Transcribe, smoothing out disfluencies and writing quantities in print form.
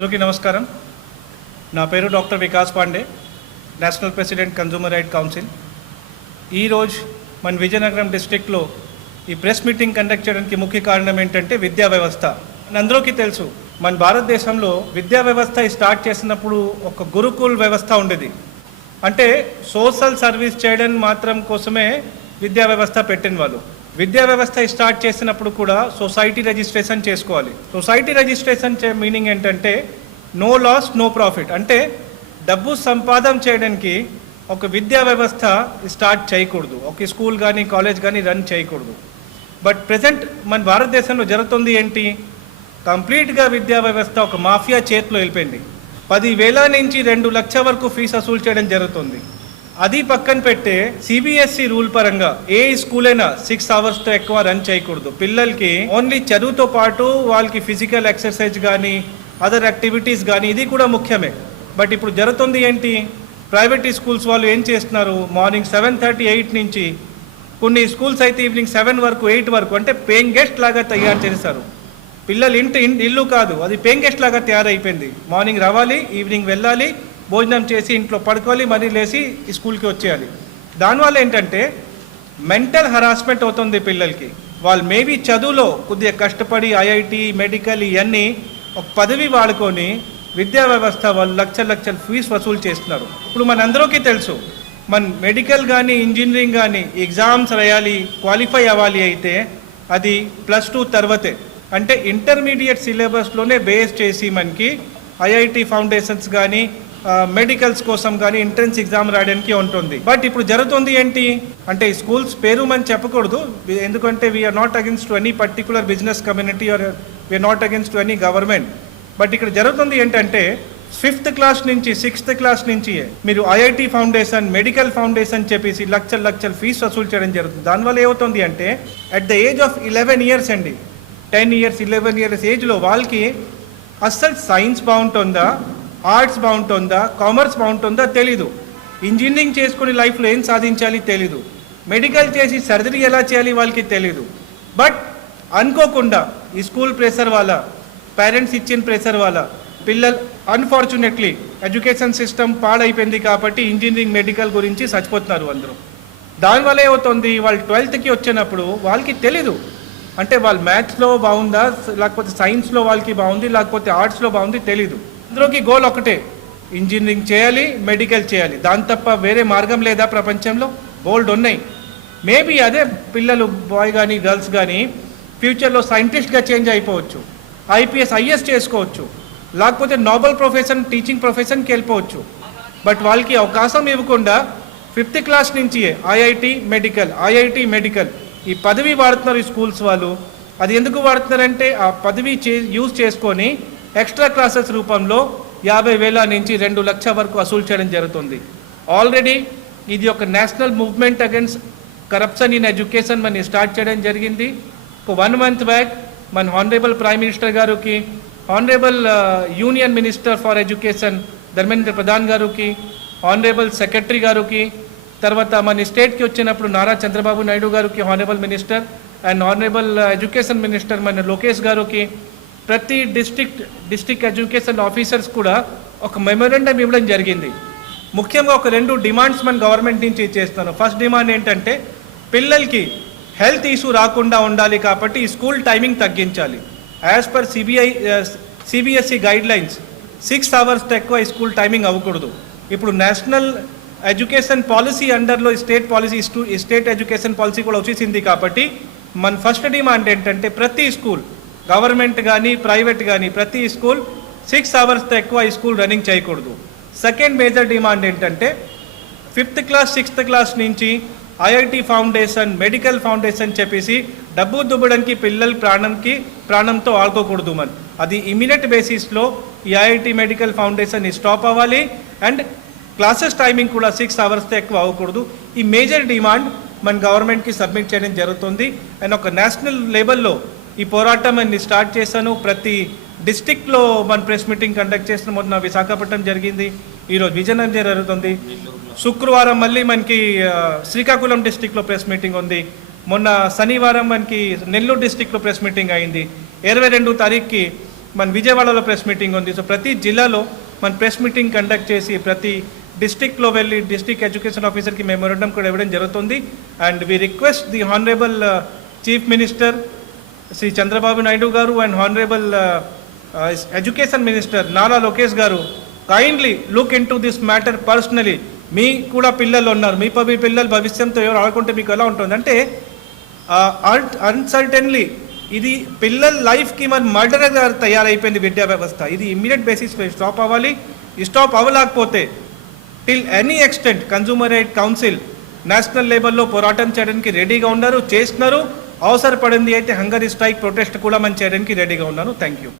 అందరికీ నమస్కారం. నా పేరు doctor Vikas Pandey, national president consumer right council. ఈరోజు మన విజయనగరం డిస్ట్రిక్ట్లో ఈ ప్రెస్ మీటింగ్ కండక్ట్ చేయడానికి ముఖ్య కారణం ఏంటంటే విద్యా వ్యవస్థ. అందరికీ తెలుసు, మన భారతదేశంలో విద్యా వ్యవస్థ స్టార్ట్ చేసినప్పుడు ఒక గురుకుల్ వ్యవస్థ ఉండేది. అంటే సోషల్ సర్వీస్ చేయడం మాత్రం కోసమే విద్యా వ్యవస్థ పెట్టిన వాళ్ళు. విద్యా వ్యవస్థ స్టార్ట్ చేసినప్పుడు కూడా సొసైటీ రిజిస్ట్రేషన్ చేసుకోవాలి. సొసైటీ రిజిస్ట్రేషన్ మీనింగ్ ఏంటంటే నో లాస్ నో ప్రాఫిట్. అంటే డబ్బు సంపాదన చేయడానికి ఒక విద్యా వ్యవస్థ స్టార్ట్ చేయకూడదు, ఒక స్కూల్ కానీ కాలేజ్ కానీ రన్ చేయకూడదు. బట్ ప్రజెంట్ మన భారతదేశంలో జరుగుతుంది ఏంటి, కంప్లీట్గా విద్యా వ్యవస్థ ఒక మాఫియా చేతిలో వెళ్ళిపోయింది. 10,000 నుంచి 2 లక్షల వరకు ఫీజు వసూలు చేయడం జరుగుతుంది. అది పక్కన పెట్టే సిబిఎస్ఈ రూల్ పరంగా ఏ స్కూల్ అయినా 6 అవర్స్తో ఎక్కువ రన్ చేయకూడదు. పిల్లలకి ఓన్లీ చదువుతో పాటు వాళ్ళకి ఫిజికల్ ఎక్సర్సైజ్ కానీ అదర్ యాక్టివిటీస్ కానీ ఇది కూడా ముఖ్యమే. బట్ ఇప్పుడు జరుగుతుంది ఏంటి, ప్రైవేట్ స్కూల్స్ వాళ్ళు ఏం చేస్తున్నారు, మార్నింగ్ 7:30 8 నుంచి కొన్ని స్కూల్స్ అయితే ఈవినింగ్ 7 వరకు 8 వరకు అంటే పేయింగ్ గెస్ట్ లాగా తయారు చేస్తారు. పిల్లలు ఇల్లు కాదు, అది పేయింగ్ గెస్ట్ లాగా తయారైపోయింది. మార్నింగ్ రావాలి, ఈవినింగ్ వెళ్ళాలి, భోజనం చేసి ఇంట్లో పడుకోవాలి, మరీ లేచి స్కూల్కి వచ్చేయాలి. దానివల్ల ఏంటంటే మెంటల్ హరాస్మెంట్ అవుతుంది పిల్లలకి. వాళ్ళు మేబీ చదువులో కొద్దిగా కష్టపడి ఐఐటి మెడికల్ ఇవన్నీ ఒక పదవి వాడుకొని విద్యా వ్యవస్థ వాళ్ళు లక్షల ఫీజు వసూలు చేస్తున్నారు. ఇప్పుడు మనందరికీ తెలుసు, మన మెడికల్ కానీ ఇంజనీరింగ్ కానీ ఎగ్జామ్స్ రాయాలి, క్వాలిఫై అవ్వాలి అయితే అది +2 తర్వాతే. అంటే ఇంటర్మీడియట్ సిలబస్లోనే బేస్ చేసి మనకి ఐఐటి ఫౌండేషన్స్ కానీ మెడికల్స్ కోసం కానీ ఎంట్రన్స్ ఎగ్జామ్ రాయడానికి ఉంటుంది. బట్ ఇప్పుడు జరుగుతుంది ఏంటి అంటే స్కూల్స్ పేరు మనం చెప్పకూడదు, ఎందుకంటే we are not against any particular business community or we are not against any government. But ఇక్కడ జరుగుతుంది ఏంటంటే 5th క్లాస్ నుంచి 6th క్లాస్ నుంచి మీరు ఐఐటి ఫౌండేషన్ మెడికల్ ఫౌండేషన్ చెప్పేసి లక్షల ఫీజు వసూలు చేయడం జరుగుతుంది. దానివల్ల ఏమవుతుంది అంటే at the age of 11 years అండి, 10 ఇయర్స్ 11 ఇయర్స్ ఏజ్లో వాళ్ళకి అస్సలు సైన్స్ బాగుంటుందా, ఆర్ట్స్ బాగుంటుందా, కామర్స్ బాగుంటుందా తెలీదు, ఇంజనీరింగ్ చేసుకుని లైఫ్లో ఏం సాధించాలి తెలీదు, మెడికల్ చేసి సర్జరీ ఎలా చేయాలి వాళ్ళకి తెలీదు. బట్ అనుకోకుండా ఈ స్కూల్ ప్రెషర్ వల్ల, పేరెంట్స్ ఇచ్చిన ప్రెషర్ వల్ల పిల్లలు అన్ఫార్చునేట్లీ ఎడ్యుకేషన్ సిస్టమ్ పాడైపోయింది కాబట్టి ఇంజనీరింగ్ మెడికల్ గురించి చచ్చిపోతున్నారు అందరూ. దానివల్ల ఏమవుతుంది, వాళ్ళు 12th వచ్చినప్పుడు వాళ్ళకి తెలీదు అంటే వాళ్ళు మ్యాథ్స్లో బాగుందా, లేకపోతే సైన్స్లో వాళ్ళకి బాగుంది, లేకపోతే ఆర్ట్స్లో బాగుంది తెలీదు. అందరికి గోల్ ఒకటే, ఇంజనీరింగ్ చేయాలి, మెడికల్ చేయాలి. దాని తప్ప వేరే మార్గం లేదా ప్రపంచంలో? బోల్డ్ ఉన్నాయి. మేబీ అదే పిల్లలు బాయ్ కానీ గర్ల్స్ కానీ ఫ్యూచర్లో సైంటిస్ట్గా చేంజ్ అయిపోవచ్చు, ఐపీఎస్ ఐఏఎస్ చేసుకోవచ్చు, లేకపోతే నోబెల్ ప్రొఫెషన్ టీచింగ్ ప్రొఫెషన్కి వెళ్ళిపోవచ్చు. బట్ వాళ్ళకి అవకాశం ఇవ్వకుండా 5th క్లాస్ నుంచి ఐఐటి మెడికల్ ఈ పదవి వాడుతున్నారు ఈ స్కూల్స్ వాళ్ళు. అది ఎందుకు వాడుతున్నారంటే ఆ పదవి యూజ్ చేసుకొని ఎక్స్ట్రా క్లాసెస్ రూపంలో 50,000 నుంచి 2 లక్షల వరకు వసూలు చేయడం జరుగుతుంది. ఆల్రెడీ ఇది ఒక national movement against corruption in education మనం స్టార్ట్ చేయడం జరిగింది. ఒక 1 month బ్యాక్ మన హానరబుల్ ప్రైమ్ మినిస్టర్ గారికి, honourable union minister for education Dharmendra Pradhan గారికి, హానరబుల్ సెక్రటరీ గారికి, తర్వాత మన స్టేట్కి వచ్చినప్పుడు నారా చంద్రబాబు నాయుడు గారికి honourable minister and honourable education minister మన లోకేష్ గారికి, ప్రతి డిస్ట్రిక్ట్ ఎడ్యుకేషన్ ఆఫీసర్స్ కూడా ఒక మెమోరాండం ఇవ్వడం జరిగింది. ముఖ్యంగా ఒక 2 డిమాండ్స్ మన గవర్నమెంట్ నుంచి చేస్తాను. ఫస్ట్ డిమాండ్ ఏంటంటే పిల్లలకి హెల్త్ ఇష్యూ రాకుండా ఉండాలి కాబట్టి ఈ స్కూల్ టైమింగ్ తగ్గించాలి. యాజ్ పర్ సిబిఎస్ఈ గైడ్లైన్స్ 6 అవర్స్తో ఎక్కువ ఈ స్కూల్ టైమింగ్ అవ్వకూడదు. ఇప్పుడు నేషనల్ ఎడ్యుకేషన్ పాలసీ అండర్లో స్టేట్ ఎడ్యుకేషన్ పాలసీ కూడా వచ్చేసింది కాబట్టి మన ఫస్ట్ డిమాండ్ ఏంటంటే ప్రతి స్కూల్ గవర్నమెంట్ కానీ ప్రైవేట్ కానీ ప్రతి స్కూల్ 6 అవర్స్తో ఎక్కువ ఈ స్కూల్ రన్నింగ్ చేయకూడదు. సెకండ్ మేజర్ డిమాండ్ ఏంటంటే 5th క్లాస్ 6th క్లాస్ నుంచి ఐఐటి ఫౌండేషన్ మెడికల్ ఫౌండేషన్ చెప్పేసి డబ్బు దుబ్బడానికి పిల్లల ప్రాణంతో ఆడుకోకూడదు. అది ఇమీడియట్ బేసిస్లో ఈ ఐఐటి మెడికల్ ఫౌండేషన్ స్టాప్ అవ్వాలి అండ్ క్లాసెస్ టైమింగ్ కూడా 6 అవర్స్తో ఎక్కువ అవ్వకూడదు. ఈ మేజర్ డిమాండ్ మన గవర్నమెంట్కి సబ్మిట్ చేయడం జరుగుతుంది. అండ్ ఒక నేషనల్ లెవెల్లో ఈ పోరాటం అన్ని స్టార్ట్ చేశాను. ప్రతి డిస్టిక్లో మన ప్రెస్ మీటింగ్ కండక్ట్ చేసిన, మొన్న విశాఖపట్నం జరిగింది, ఈరోజు విజయనగరం జరుగుతుంది, శుక్రవారం మళ్ళీ మనకి శ్రీకాకుళం డిస్టిక్లో ప్రెస్ మీటింగ్ ఉంది, మొన్న శనివారం మనకి నెల్లూరు డిస్టిక్లో ప్రెస్ మీటింగ్ అయింది, 22వ తారీఖుకి మన విజయవాడలో ప్రెస్ మీటింగ్ ఉంది. సో ప్రతి జిల్లాలో మన ప్రెస్ మీటింగ్ కండక్ట్ చేసి ప్రతి డిస్ట్రిక్ట్లో వెళ్ళి డిస్ట్రిక్ట్ ఎడ్యుకేషన్ ఆఫీసర్కి మెమోరండం కూడా ఇవ్వడం జరుగుతుంది. And we request the honourable chief minister Shri Chandrababu Naidu గారు and honourable education minister Nara Lokesh గారు kindly look into this matter personally. మీ కూడా పిల్లలు ఉన్నారు, మీ పిల్లల భవిష్యంతో ఎవరు ఆడుకుంటే మీకు ఎలా ఉంటుంది అంటే అన్సర్టన్లీ ఇది పిల్లల లైఫ్కి మరి మర్డర్గా తయారైపోయింది విద్యా వ్యవస్థ. ఇది ఇమ్మీడియట్ బేసిస్పై స్టాప్ అవ్వాలి. స్టాప్ అవ్వలేకపోతే till any extent consumer right council national లెవెల్లో పోరాటం చేయడానికి రెడీగా ఉన్నారు, చేస్తున్నారు. అవసరపడింది అయితే హంగరీ స్ట్రైక్ ప్రొటెస్ట్ కూడా మనం చేయడానికి రెడీగా ఉన్నాను. Thank you.